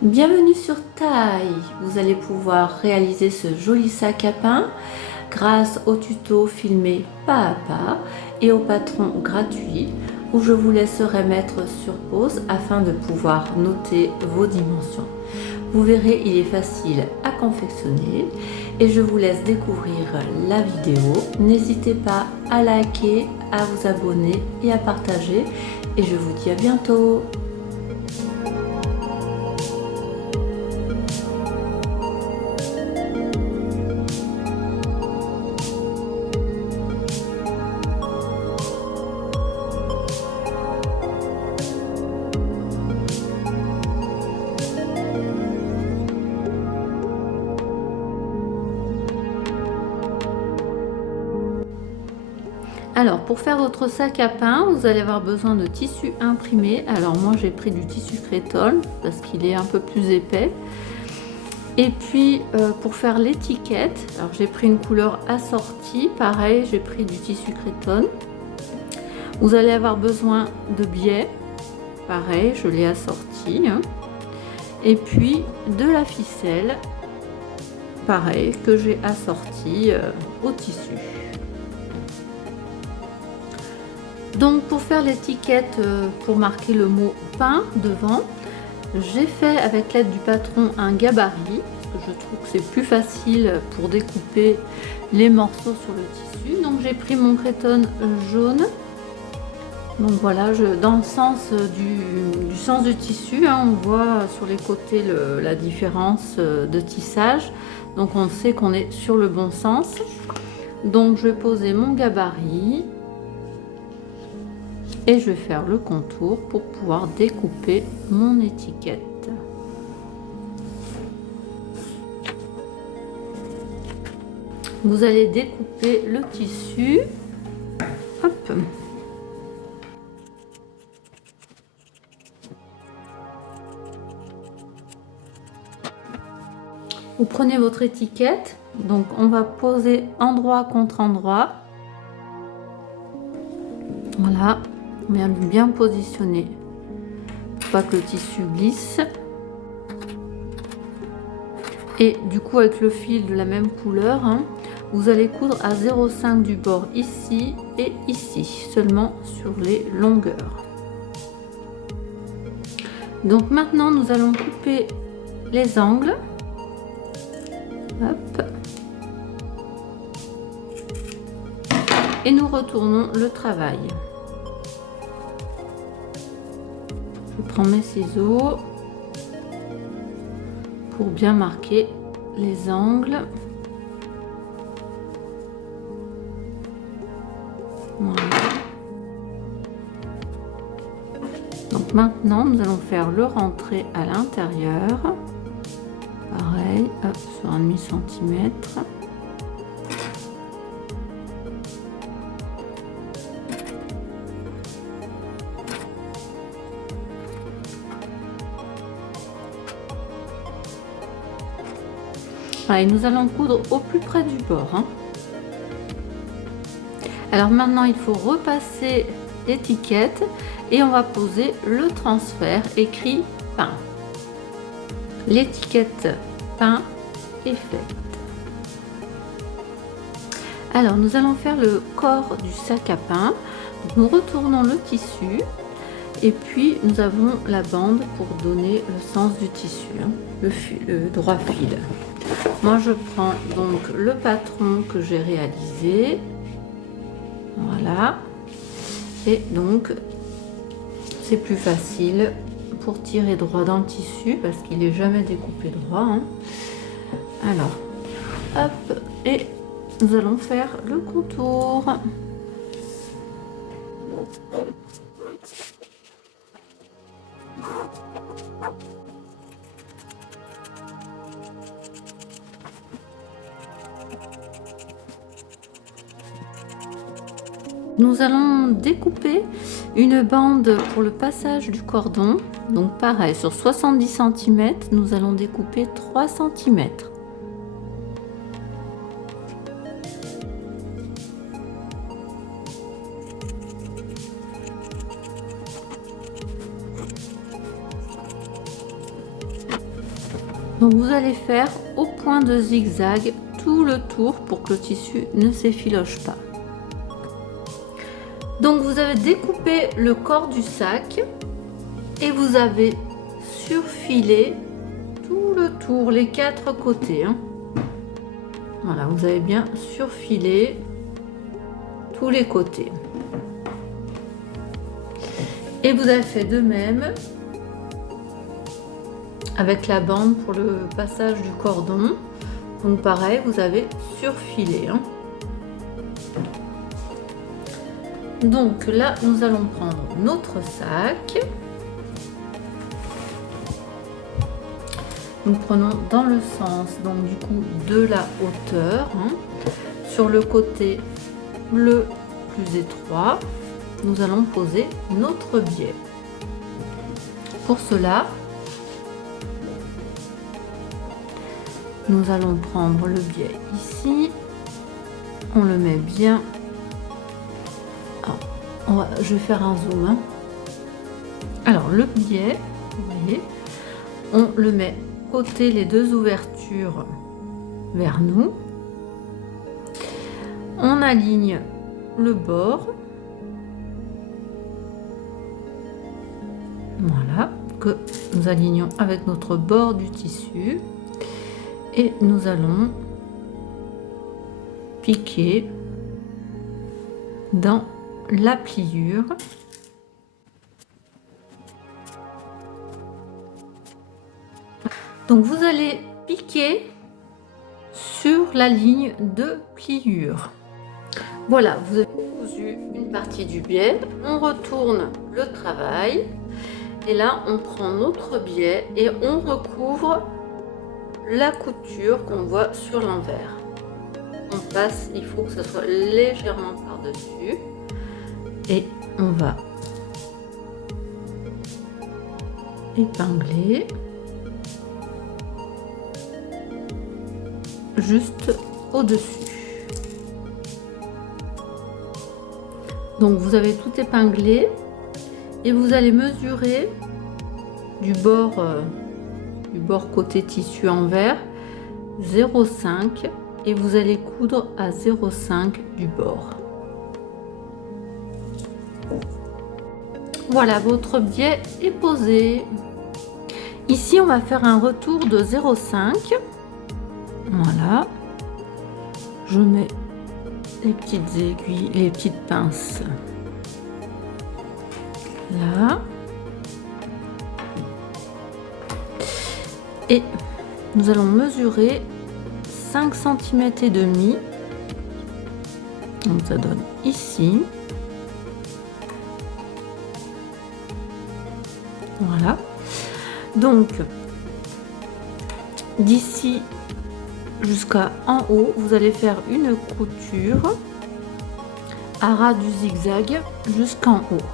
Bienvenue sur Taille. Vous allez pouvoir réaliser ce joli sac à pain grâce au tuto filmé pas à pas et au patron gratuit où je vous laisserai mettre sur pause afin de pouvoir noter vos dimensions. Vous verrez, il est facile à confectionner et je vous laisse découvrir la vidéo. N'hésitez pas à liker, à vous abonner et à partager et je vous dis à bientôt. Alors pour faire votre sac à pain, vous allez avoir besoin de tissu imprimé. Alors moi j'ai pris du tissu Crétol parce qu'il est un peu plus épais. Et puis pour faire l'étiquette, alors j'ai pris une couleur assortie, pareil j'ai pris du tissu Crétol. Vous allez avoir besoin de biais, pareil je l'ai assorti. Et puis de la ficelle, pareil que j'ai assorti au tissu. Donc pour faire l'étiquette, pour marquer le mot pain devant, j'ai fait avec l'aide du patron un gabarit, parce que je trouve que c'est plus facile pour découper les morceaux sur le tissu. Donc j'ai pris mon Crétol jaune, donc voilà, dans le sens du sens du tissu, on voit sur les côtés la différence de tissage, donc on sait qu'on est sur le bon sens. Donc je vais poser mon gabarit. Et je vais faire le contour pour pouvoir découper mon étiquette. Vous allez découper le tissu. Hop. Vous prenez votre étiquette. Donc on va poser endroit contre endroit. Voilà. Bien positionné pour pas que le tissu glisse, et du coup avec le fil de la même couleur, vous allez coudre à 0,5 du bord ici et ici, seulement sur les longueurs. Donc maintenant nous allons couper les angles. Hop. Et nous retournons le travail. Je prends mes ciseaux pour bien marquer les angles. Voilà. Donc maintenant, nous allons faire le rentré à l'intérieur. Pareil, hop, sur un demi-centimètre. Et nous allons coudre au plus près du bord. Alors maintenant il faut repasser l'étiquette et on va poser le transfert écrit pain. L'étiquette pain est faite. Alors nous allons faire le corps du sac à pain. Donc, nous retournons le tissu et puis nous avons la bande pour donner le sens du tissu, le droit fil. Moi je prends donc le patron que j'ai réalisé, voilà, et donc c'est plus facile pour tirer droit dans le tissu parce qu'il n'est jamais découpé droit. Alors hop, et nous allons faire le contour. Nous allons découper une bande pour le passage du cordon. Donc pareil, sur 70 cm, nous allons découper 3 cm. Donc vous allez faire au point de zigzag tout le tour pour que le tissu ne s'effiloche pas. Donc vous avez découpé le corps du sac et vous avez surfilé tout le tour, les 4 côtés. Voilà, vous avez bien surfilé tous les côtés. Et vous avez fait de même avec la bande pour le passage du cordon. Donc pareil, vous avez surfilé. Donc là, nous allons prendre notre sac. Nous prenons dans le sens, donc du coup, de la hauteur. Sur le côté le plus étroit, nous allons poser notre biais. Pour cela, nous allons prendre le biais ici. On le met bien. Alors, je vais faire un zoom. Alors, le biais, vous voyez, on le met côté les 2 ouvertures vers nous. On aligne le bord. Voilà, que nous alignons avec notre bord du tissu. Et nous allons piquer dans la pliure. Donc vous allez piquer sur la ligne de pliure. Voilà, vous avez cousu une partie du biais. On retourne le travail. Et là, on prend notre biais et on recouvre la couture qu'on voit sur l'envers. On passe, il faut que ce soit légèrement par-dessus. Et on va épingler juste au-dessus. Donc vous avez tout épinglé et vous allez mesurer du bord côté tissu envers 0,5 et vous allez coudre à 0,5 du bord. Voilà, votre biais est posé. Ici on va faire un retour de 0,5. Voilà, je mets les petites aiguilles, les petites pinces là. Et nous allons mesurer 5 cm et demi. Donc ça donne ici. Voilà. Donc d'ici jusqu'à en haut, vous allez faire une couture à ras du zigzag jusqu'en haut.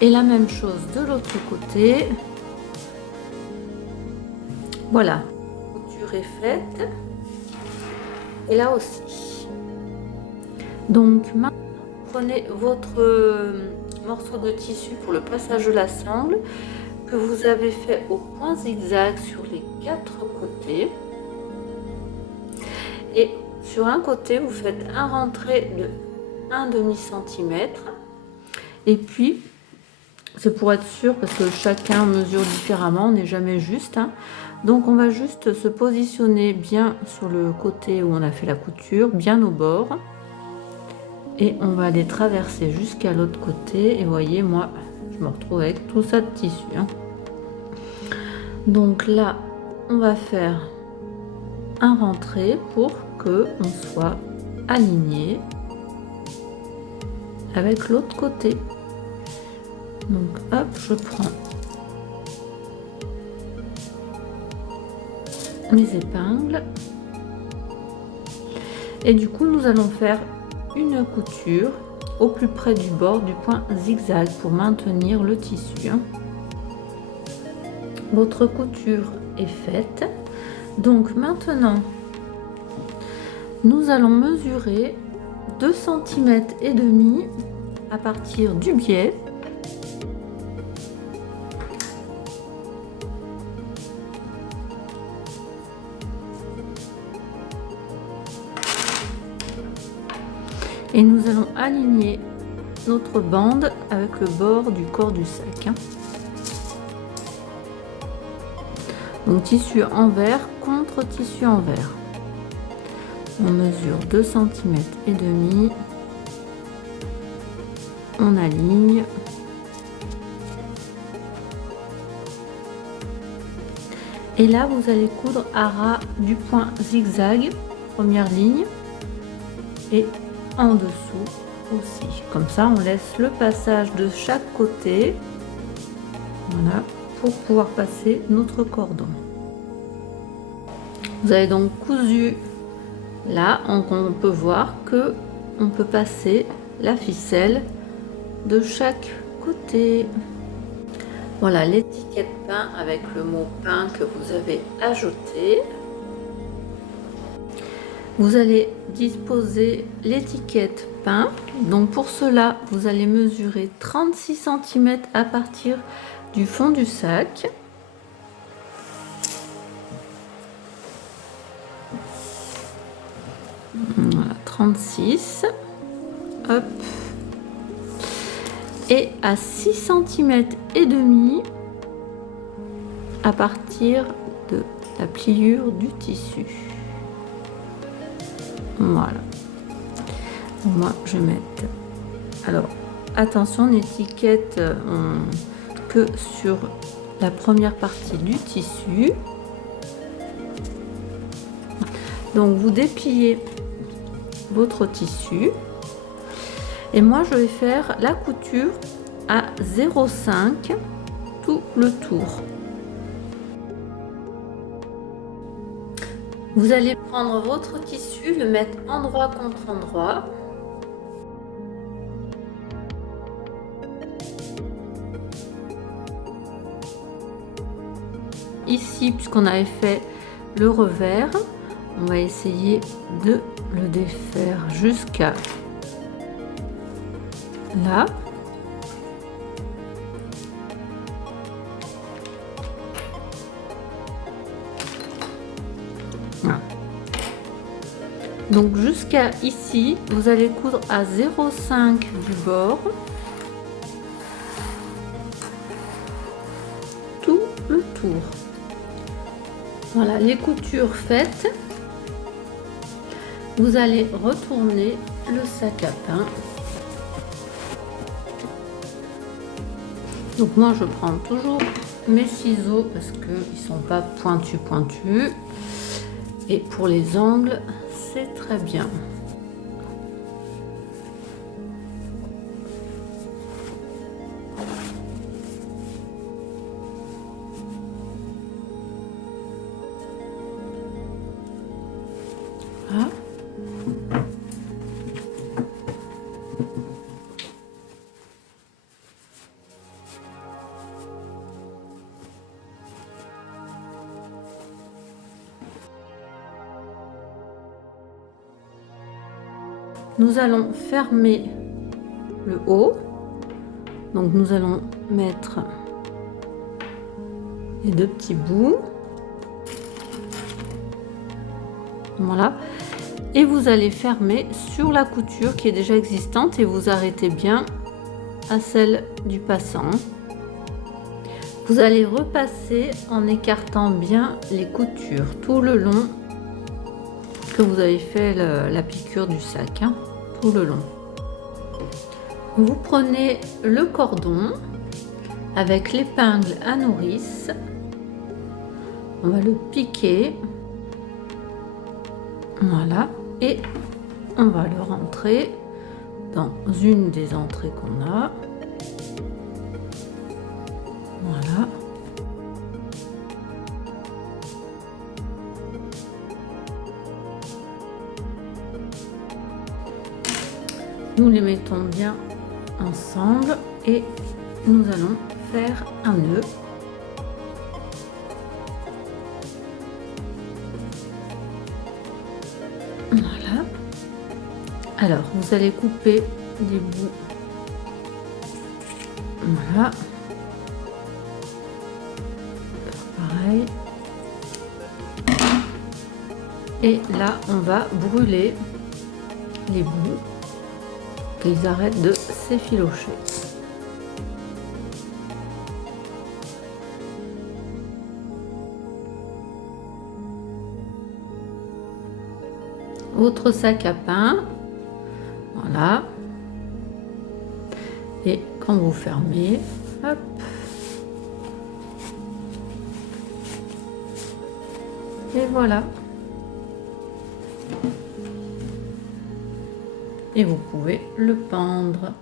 Et la même chose de l'autre côté. Voilà, la couture est faite. Et là aussi. Donc maintenant, prenez votre morceau de tissu pour le passage de la sangle que vous avez fait au point zigzag sur les 4 côtés. Et sur un côté, vous faites un rentré de 1/2 cm. Et puis, c'est pour être sûr, parce que chacun mesure différemment, on n'est jamais juste. Donc, on va juste se positionner bien sur le côté où on a fait la couture, bien au bord. Et on va aller traverser jusqu'à l'autre côté. Et vous voyez, moi, je me retrouve avec tout ça de tissu. Donc là, on va faire un rentré pour que on soit aligné avec l'autre côté. Donc hop, je prends mes épingles et du coup nous allons faire une couture au plus près du bord du point zigzag pour maintenir le tissu. Votre couture est faite. Donc maintenant nous allons mesurer 2 cm et demi à partir du biais. Et nous allons aligner notre bande avec le bord du corps du sac. Donc tissu envers contre tissu envers. On mesure 2 cm et demi. On aligne. Et là, vous allez coudre à ras du point zigzag, première ligne, et en dessous aussi. Comme ça, on laisse le passage de chaque côté, voilà, pour pouvoir passer notre cordon. Vous avez donc cousu là, on peut voir que on peut passer la ficelle de chaque côté. Voilà l'étiquette pain avec le mot pain que vous avez ajouté. Vous allez disposer l'étiquette pain. Donc pour cela, vous allez mesurer 36 cm à partir du fond du sac. Voilà, 36. Hop. Et à 6 cm et demi à partir de la pliure du tissu. Voilà. Moi je vais mettre. Alors attention, l'étiquette que sur la première partie du tissu. Donc vous dépliez votre tissu. Et moi, je vais faire la couture à 0,5 tout le tour. Vous allez prendre votre tissu, le mettre endroit contre endroit. Ici, puisqu'on avait fait le revers, on va essayer de le défaire jusqu'à là. Voilà. Donc jusqu'à ici, vous allez coudre à 0,5 du bord tout le tour. Voilà, les coutures faites, vous allez retourner le sac à pain. Donc moi je prends toujours mes ciseaux parce qu'ils sont pas pointus. Et pour les angles, c'est très bien. Voilà. Nous allons fermer le haut. Donc nous allons mettre les deux petits bouts. Voilà. Et vous allez fermer sur la couture qui est déjà existante et vous arrêtez bien à celle du passant. Vous allez repasser en écartant bien les coutures tout le long que vous avez fait la piqûre du sac, hein, tout le long. Vous prenez le cordon avec l'épingle à nourrice, on va le piquer, voilà, et on va le rentrer dans une des entrées qu'on a, voilà. Nous les mettons bien ensemble et nous allons faire un nœud. Voilà. Alors, vous allez couper des bouts. Voilà. Pareil. Et là, on va brûler les bouts. qu'ils arrêtent de s'effilocher. Autre sac à pain, voilà. Et quand vous fermez, hop. Et voilà. Et vous pouvez le pendre.